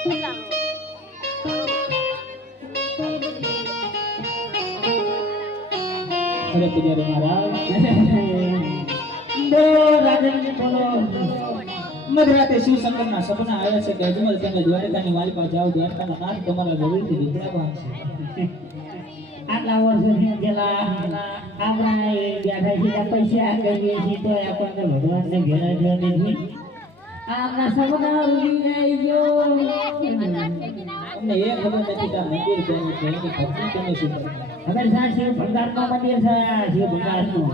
અરે પુજારી મહારાજ બોલો રાજન બોલો મધરાતે શિવશંકરના સપના આવ્યા છે કે અજમલ તમે દ્વારકાની માલિકા જાઓ દ્વારકાના નાથ તમારા જરૂરથી વિદ્યાવાન છે આટલા વર્ષો ગયેલા આપણા બેઠા પૈસા કરીએ છીએ તો આપણને ભગવાનને ઘેરા જવા નથી આપણા સપના ઉડી આવી ગયો અમને એ ખબર નથી કે આ મંદિર કેવું છે એની ભક્તિ કેમ છે ખબર છે શિવ ભંગારનું મંદિર છે શિવ ભંગારનું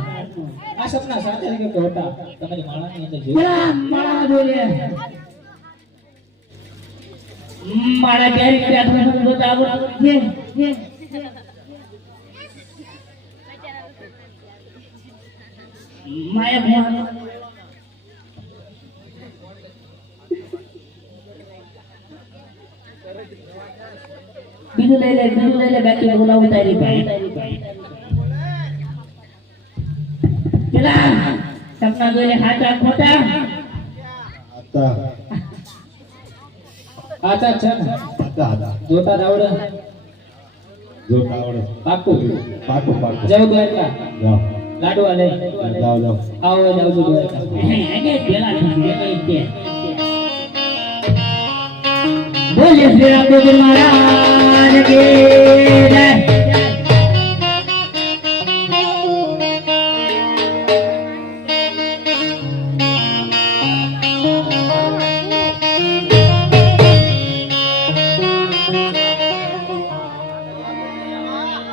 આ સપના સાથે કે હતા તમારી માળાની અંદર જોયું માળા જોઈએ માળા ક્યારે ક્યાં જોતા આવડતું છે માયા મોહન બીજું લઈ લે બાકી બોલાવું તારી ભાઈ પેલા સપના જોઈ લે હાચા ખોટા હાચા છે ને જોતા આવડે પાકું જાવ દ્વારકા લાડવા લે આવો જાવ દ્વારકા પેલા બોલે શ્રી રામ દેવ મહારાજ કે જય